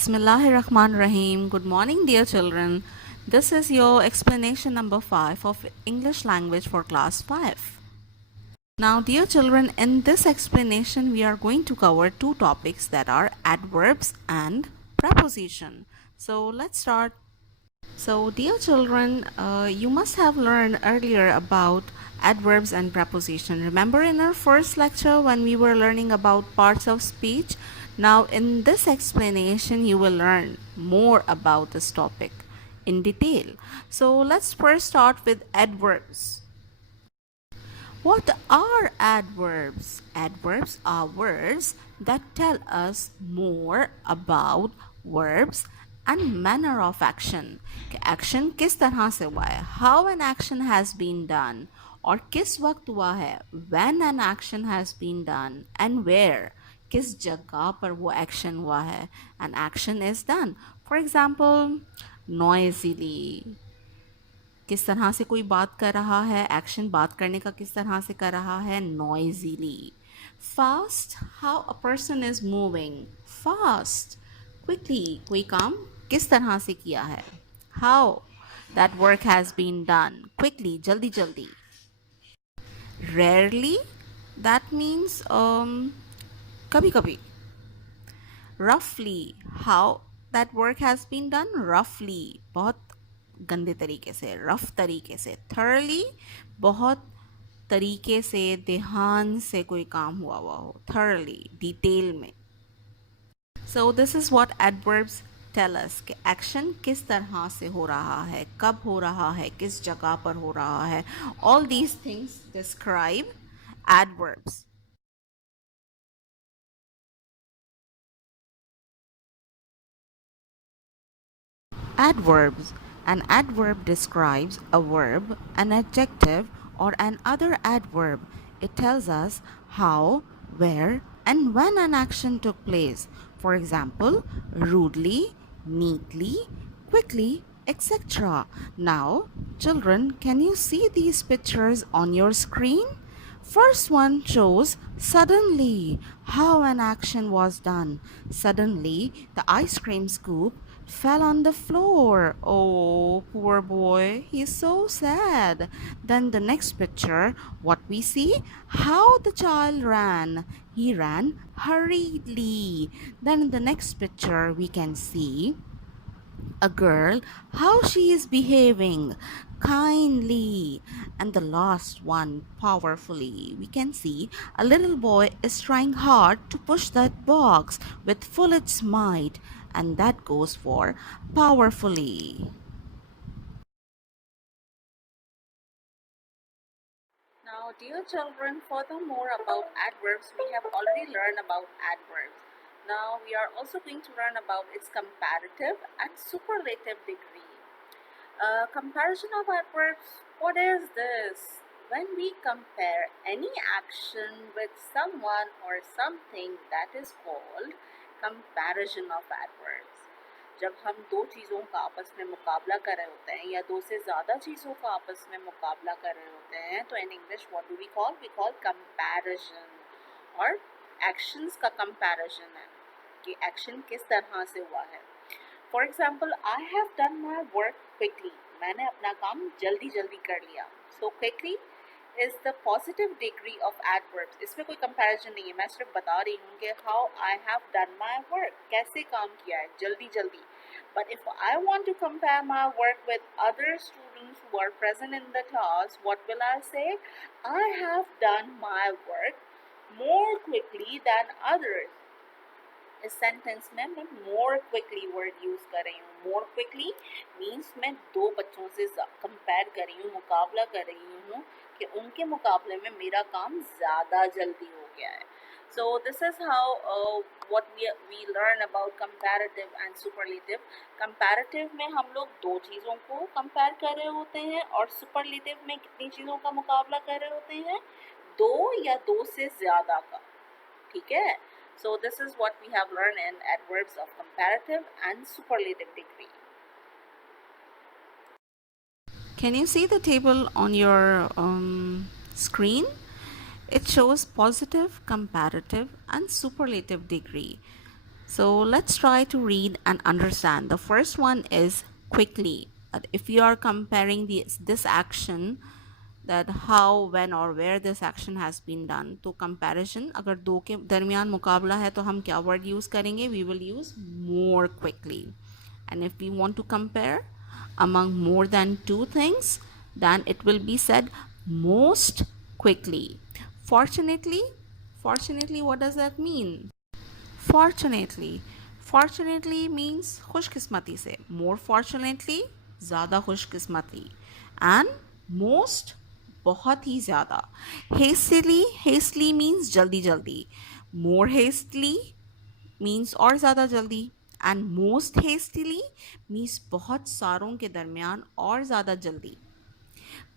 Bismillahirrahmanirrahim. Good morning, dear children. This is your explanation number 5 of English language for class 5. Now, dear children, in this explanation, we are going to cover two topics that are adverbs and preposition. So, let's start. So, dear children, you must have learned earlier about adverbs and preposition. Remember in our first lecture when we were learning about parts of speech? Now, in this explanation, you will learn more about this topic in detail. So, let's first start with adverbs. What are adverbs? Adverbs are words that tell us more about verbs and manner of action. कि action किस तरह से हुआ है, how an action has been done, और किस वक्त हुआ है, when an action has been done, and where, किस जगह पर वो action हुआ है, an action is done. For example, noisily, किस तरह से कोई बात कर रहा है, एक्शन बात करने का किस तरह से कर रहा है, noisily. Fast, how a person is moving, fast. Quickly, कोई काम किस तरह से किया है, how that work has been done, quickly, जल्दी जल्दी. Rarely, that means कभी कभी. Roughly, how that work has been done, roughly, बहुत गंदे तरीके से, रफ तरीके से. Thoroughly, बहुत तरीके से, ध्यान से कोई काम हुआ हो. Thoroughly, डिटेल में. So this is what adverbs tell us कि action किस तरह से हो रहा है, कब हो रहा है, किस जगह पर हो रहा है. All these things describe adverbs. Adverbs. An adverb describes a verb, an adjective, or an other adverb. It tells us how, where, and when an action took place. For example, rudely, neatly, quickly, etc. Now, children, can you see these pictures on your screen? First one shows suddenly how an action was done. Suddenly, the ice cream scoop fell on the floor. Oh, poor boy, he's so sad. Then the next picture, what we see? How the child ran. He ran hurriedly. Then in the next picture, we can see a girl, how she is behaving kindly. And the last one, powerfully. We can see a little boy is trying hard to push that box with full its might, and that goes for powerfully. Now, dear children, furthermore about adverbs, we have already learned about adverbs. Now, we are also going to learn about its comparative and superlative degree. Comparison of adverbs, what is this? When we compare any action with someone or something, that is called comparison of adverbs. जब हम दो चीज़ों का आपस में मुकाबला कर रहे होते हैं या दो से ज़्यादा चीज़ों का आपस में मुकाबला कर रहे होते हैं तो in English what do we call comparison. और एक्शंस का कंपैरिजन है कि एक्शन किस तरह से हुआ है. For example, I have done my work quickly, मैंने अपना काम जल्दी जल्दी कर लिया. So quickly is the positive degree of adverbs. इसमें कोई कंपैरिजन नहीं है, मैं सिर्फ बता रही हूँ कि how I have done my work, कैसे काम किया है जल्दी जल्दी. But if I want to compare my work with other students who are present in the class, what will I say? I have done my work more quickly than others. इस sentence में मैं more quickly word use कर रही हूँ. More quickly means मैं दो बच्चों से कंपेयर कर रही हूँ, मुकाबला कर रही हूँ कि उनके मुकाबले में मेरा काम ज़्यादा जल्दी हो गया है. So this is how what we learn about comparative and superlative. Comparative में हम लोग दो चीज़ों को कंपेयर कर रहे होते हैं और superlative में कितनी चीज़ों का मुकाबला कर रहे होते हैं, दो या दो से ज़्यादा का. ठीक है. So this is what we have learned in adverbs of comparative and superlative degree. Can you see the table on your screen? It shows positive, comparative and superlative degree. So let's try to read and understand. The first one is quickly. If you are comparing this action, that how, when or where this action has been done, तो comparison अगर दो के दरमियान मुकाबला है तो हम क्या word use करेंगे? We will use more quickly. And if we want to compare among more than two things, then it will be said most quickly. Fortunately, what does that mean? Fortunately means खुशकिस्मती से. More fortunately, ज़्यादा खुशकिस्मती. And most, बहुत ही ज़्यादा. Hastily means जल्दी जल्दी. More hastily means और ज़्यादा जल्दी. And most hastily means बहुत सारों के दरमियान और ज़्यादा जल्दी.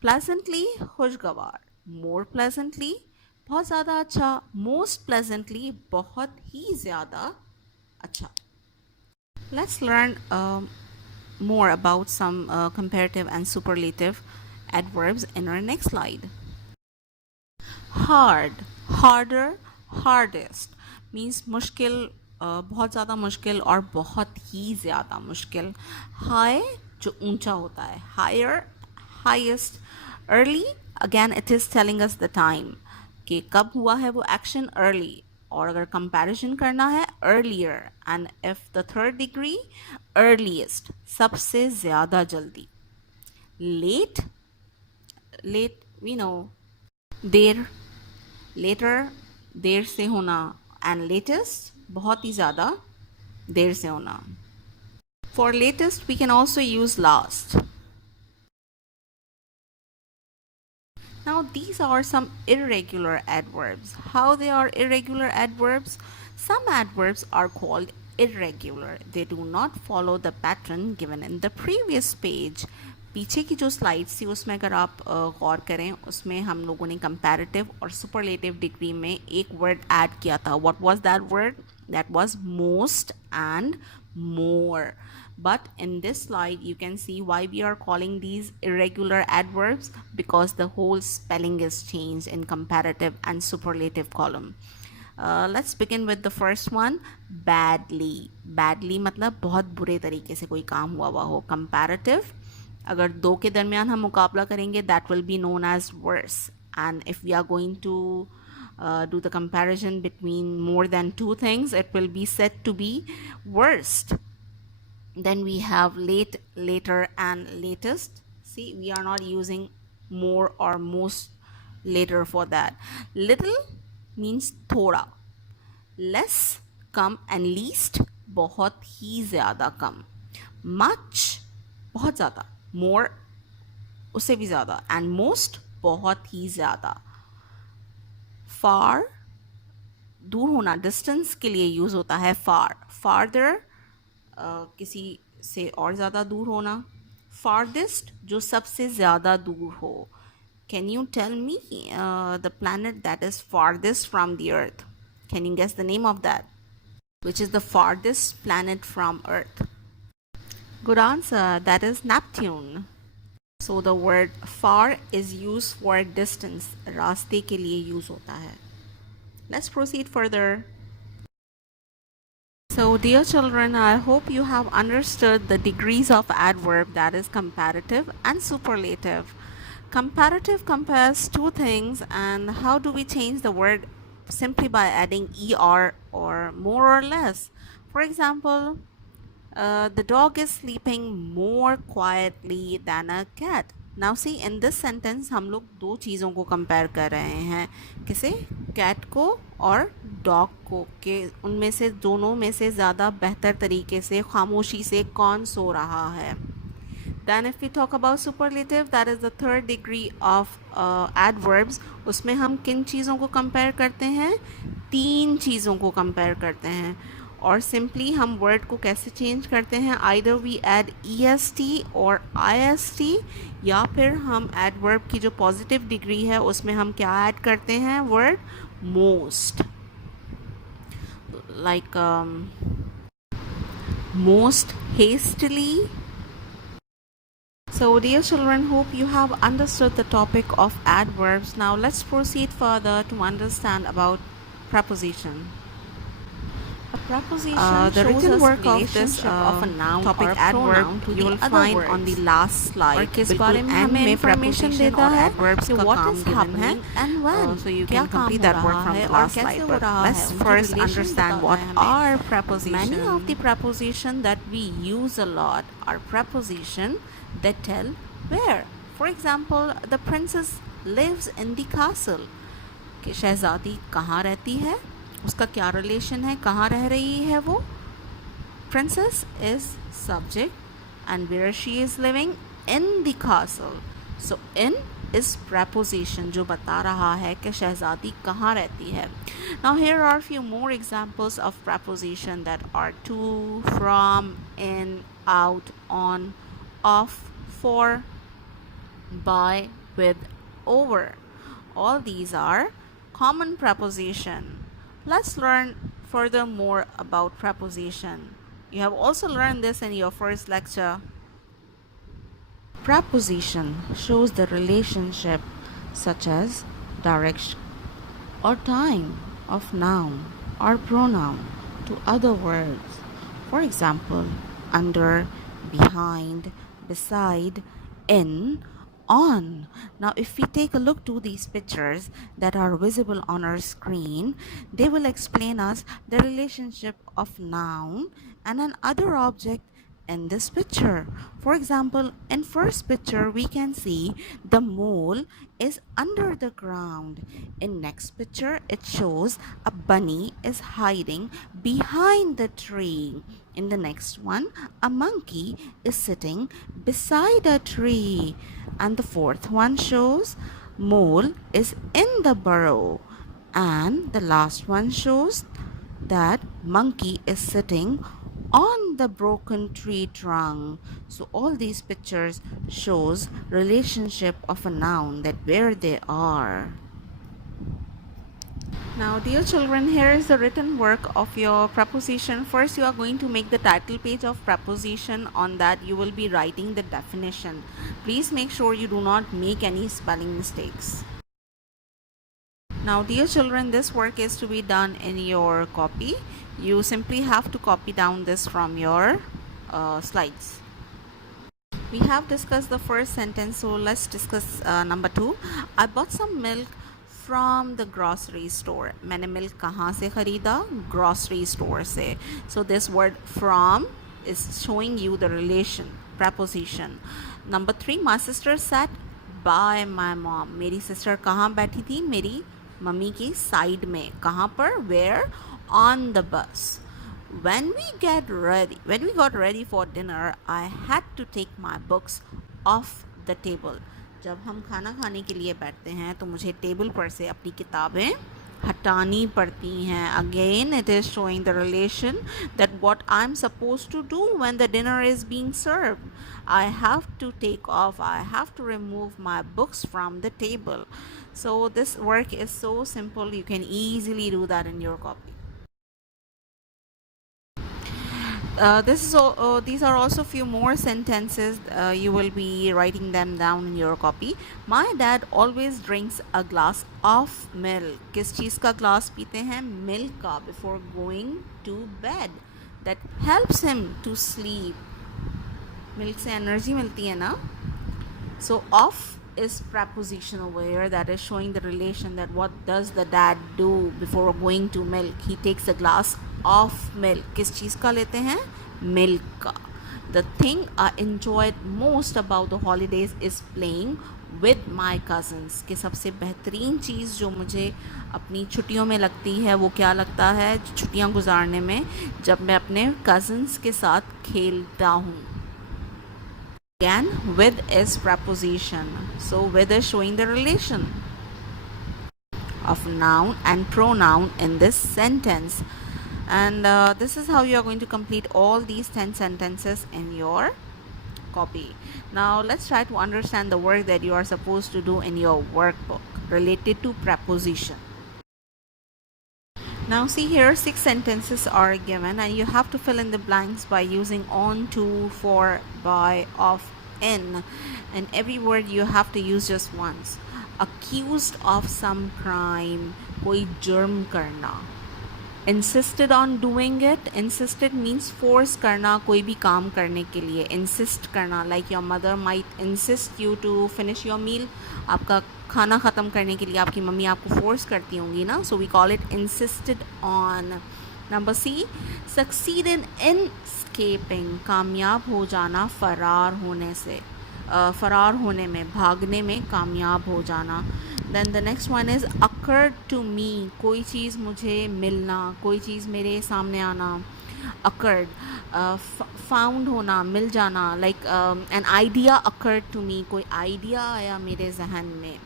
Pleasantly, खुशगवार. More pleasantly, बहुत ज़्यादा अच्छा. Most pleasantly, बहुत ही ज़्यादा अच्छा. Let's learn more about some comparative and superlative adverbs in our next slide. Hard, harder, hardest means मुश्किल, बहुत ज़्यादा मुश्किल और बहुत ही ज़्यादा मुश्किल. High जो ऊंचा होता है. Higher, highest. Early, again it is telling us the time कि कब हुआ है वो action. Early. और अगर comparison करना है earlier. And if the third degree, earliest, सबसे ज़्यादा जल्दी. Late we know, there, later देर से होना. And latest, बहुत ही ज़्यादा देर से होना. For latest we can also use last. Now these are some irregular adverbs. How they are irregular adverbs? Some adverbs are called irregular. They do not follow the pattern given in the previous page. पीछे की जो slides थी उसमें अगर आप गौर करें, उसमें हम लोगों ने कंपैरेटिव और सुपरलेटिव डिग्री में एक वर्ड ऐड किया था. What was that word? That was most and more. But in this slide you can see why we are calling these irregular adverbs, because the whole spelling is changed in comparative and superlative column. Let's begin with the first one. Badly मतलब बहुत बुरे तरीके से कोई काम हुआ हो. Comparative, अगर दो के दरमियान हम मुकाबला करेंगे, that will be known as worse. And if we are going to do the comparison between more than two things, it will be said to be worst. Then we have late, later and latest. See, we are not using more or most later for that. Little means thoda. Less, come. And least, बहुत ही ज़्यादा कम. Much, बहुत ज़्यादा. More, उससे भी ज़्यादा. And most, बहुत ही ज़्यादा. Far, दूर होना, डिस्टेंस के लिए यूज़ होता है far. Farther, किसी से और ज़्यादा दूर होना. Farthest, जो सबसे ज़्यादा दूर हो. Can you tell me the planet that is farthest from the earth? Can you guess the name of that? Which is the farthest planet from earth? Good answer. That is Neptune. So the word far is used for distance. रास्ते के लिए use होता है. Let's proceed further. So dear children, I hope you have understood the degrees of adverb, that is comparative and superlative. Comparative compares two things, and how do we change the word? Simply by adding er or more or less. For example, the dog is sleeping more quietly than a cat. Now see, in this sentence हम लोग दो चीज़ों को compare कर रहे हैं. किसे? Cat को और डॉग को, के उनमें से दोनों में से ज़्यादा बेहतर तरीके से खामोशी से कौन सो रहा है. Then if we talk about superlative, that is the third degree of adverbs. उसमें हम किन चीज़ों को कंपेयर करते हैं? तीन चीज़ों को कंपेयर करते हैं. और सिंपली हम वर्ड को कैसे चेंज करते हैं? आइदर वी ऐड est और ist, या फिर हम एडवर्ब की जो पॉजिटिव डिग्री है उसमें हम क्या ऐड करते हैं? Word most. Like most hastily. So dear children, hope you have understood the topic of adverbs. Now let's proceed further to understand about preposition. A preposition The shows written us work of this relationship of a noun topic or adverb pronoun to you the will other find on the words. last और slide. किस बिल्कुल बारे में end हमें में information preposition देता और है adverbs कि का what काम is given है. happening and when, So you क्या can काम complete हो that work रहा from है the और last कैसे slide. हो But रहा है, let's उनकी first relation understand बताता what है हमें. are Many of the preposition. preposition that we use a lot are preposition that tell where. For example, the princess lives in the castle. कि शहजादी कहाँ रहती है, उसका क्या रिलेशन है, कहाँ रह रही है वो. Princess is subject and where she is living in the castle. So in is preposition जो बता रहा है कि शहजादी कहाँ रहती है. Now here are few more examples of preposition that are to, from, in, out, on, off, for, by, with, over. All these are common preposition. Let's learn furthermore about preposition. You have also learned this in your first lecture. Preposition shows the relationship such as direction or time of noun or pronoun to other words. For example, under, behind, beside, in, on. Now, if we take a look to these pictures that are visible on our screen, they will explain us the relationship of noun and an other object in this picture. For example, in first picture we can see the mole is under the ground. In next picture it shows a bunny is hiding behind the tree. In the next one, a monkey is sitting beside a tree. And the fourth one shows mole is in the burrow. And the last one shows that monkey is sitting on the broken tree trunk. So all these pictures shows relationship of a noun, that where they are. Now dear children, here is the written work of your preposition. First you are going to make the title page of preposition. On that you will be writing the definition. Please make sure you do not make any spelling mistakes. Now dear children, this work is to be done in your copy. You simply have to copy down this from your slides. We have discussed the first sentence, so let's discuss number 2. I bought some milk from the grocery store. मैंने milk कहाँ से खरीदा? Grocery store से. So this word from is showing you the relation, preposition. Number 3, my sister sat by my mom. मेरी sister कहाँ बैठी थी? मेरी मम्मी की साइड में. कहाँ पर? Where? On the bus. When we got ready for dinner, I had to take my books off the table. जब हम खाना खाने के लिए बैठते हैं तो मुझे टेबल पर से अपनी किताबें हटानी पड़ती हैं. Again, it is showing the relation that what I'm supposed to do when the dinner is being served. I have to take off, I have to remove my books from the table. So this work is so simple, you can easily do that in your copy. These are also few more sentences. You will be writing them down in your copy. My dad always drinks a glass of milk. किस चीज़ का glass पीते हैं? Milk का, before going to bed. That helps him to sleep. Milk से energy मिलती है ना? So off is preposition over here, that is showing the relation that what does the dad do before going to milk. He takes a glass of milk. किस चीज़ का लेते हैं? Milk का. The thing I enjoyed most about the holidays is playing with my cousins. कि सबसे बेहतरीन चीज़ जो मुझे अपनी छुट्टियों में लगती है वो क्या लगता है? छुट्टियाँ गुजारने में जब मैं अपने cousins के साथ खेलता हूँ. Again, with is preposition. So with is showing the relation of noun and pronoun in this sentence. And this is how you are going to complete all these 10 sentences in your copy. Now let's try to understand the work that you are supposed to do in your workbook related to preposition. Now see here, 6 sentences are given and you have to fill in the blanks by using on, to, for, by, of, in, and every word you have to use just once. Accused of some crime, कोई जुर्म करना. insisted on doing it. Insisted means force करना कोई भी काम करने के लिए. Insist करना, like your mother might insist you to finish your meal. आपका खाना ख़त्म करने के लिए आपकी मम्मी आपको force करती होंगी ना. So we call it insisted on. Number C, succeed in escaping, कामयाब हो जाना, फरार होने से, फरार होने में, भागने में कामयाब हो जाना. Then the next one is occurred to me, कोई चीज़ मुझे मिलना, कोई चीज़ मेरे सामने आना. Occurred, found होना, मिल जाना, like an idea occurred to me, कोई idea आया मेरे जहन में.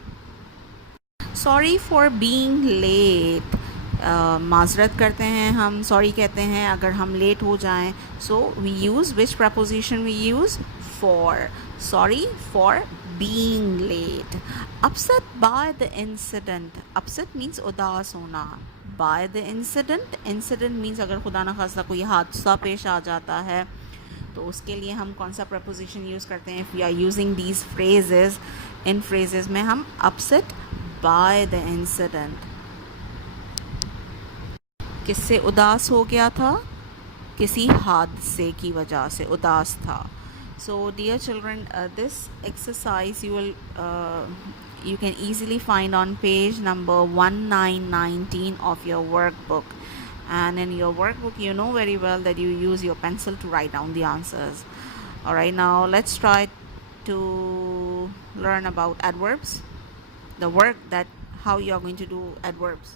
Sorry for being late, माजरत करते हैं हम, सॉरी कहते हैं अगर हम लेट हो जाएं. So we use which preposition we use? For. Sorry for being late. Upset by the incident, upset means उदास होना. By the incident, incident means अगर खुदा न खास्ता कोई हादसा पेश आ जाता है तो उसके लिए हम कौन सा प्रपोजिशन यूज़ करते हैं? If we are using these phrases, इन फ्रेजेस में हम अपसेट बाय द इंसिडेंट. किससे उदास हो गया था? किसी हादसे की वजह से उदास था. So dear children, this exercise you can easily find on page number 1919 of your workbook. And in your workbook, you know very well that you use your pencil to write down the answers. Alright, now let's try to learn about adverbs. The work that how you are going to do adverbs.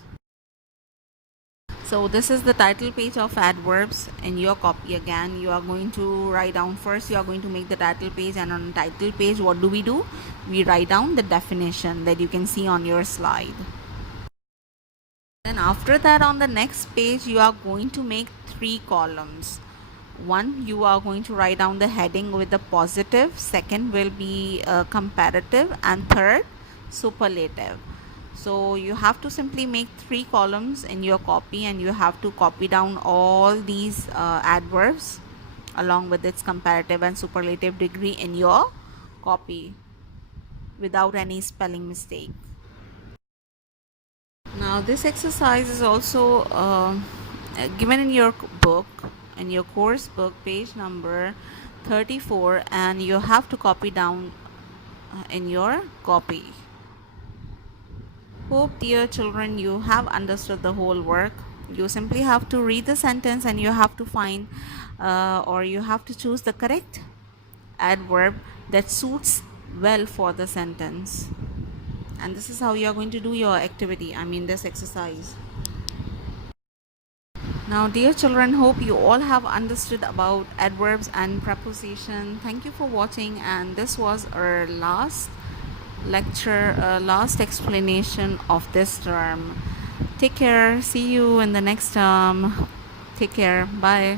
So this is the title page of adverbs. In your copy again, you are going to write down first, you are going to make the title page, and on the title page what do? We write down the definition that you can see on your slide. Then after that, on the next page you are going to make 3 columns. One, you are going to write down the heading with the positive, second will be comparative, and third superlative. So you have to simply make 3 columns in your copy, and you have to copy down all these adverbs along with its comparative and superlative degree in your copy without any spelling mistake. Now this exercise is also given in your book, in your course book, page number 34, and you have to copy down in your copy. Hope, dear children, you have understood the whole work. You simply have to read the sentence, and you have to find or you have to choose the correct adverb that suits well for the sentence. And this is how you are going to do your activity, this exercise. Now dear children, hope you all have understood about adverbs and preposition. Thank you for watching, and this was our last lecture, last explanation of this term. Take care. See you in the next term. Take care. Bye.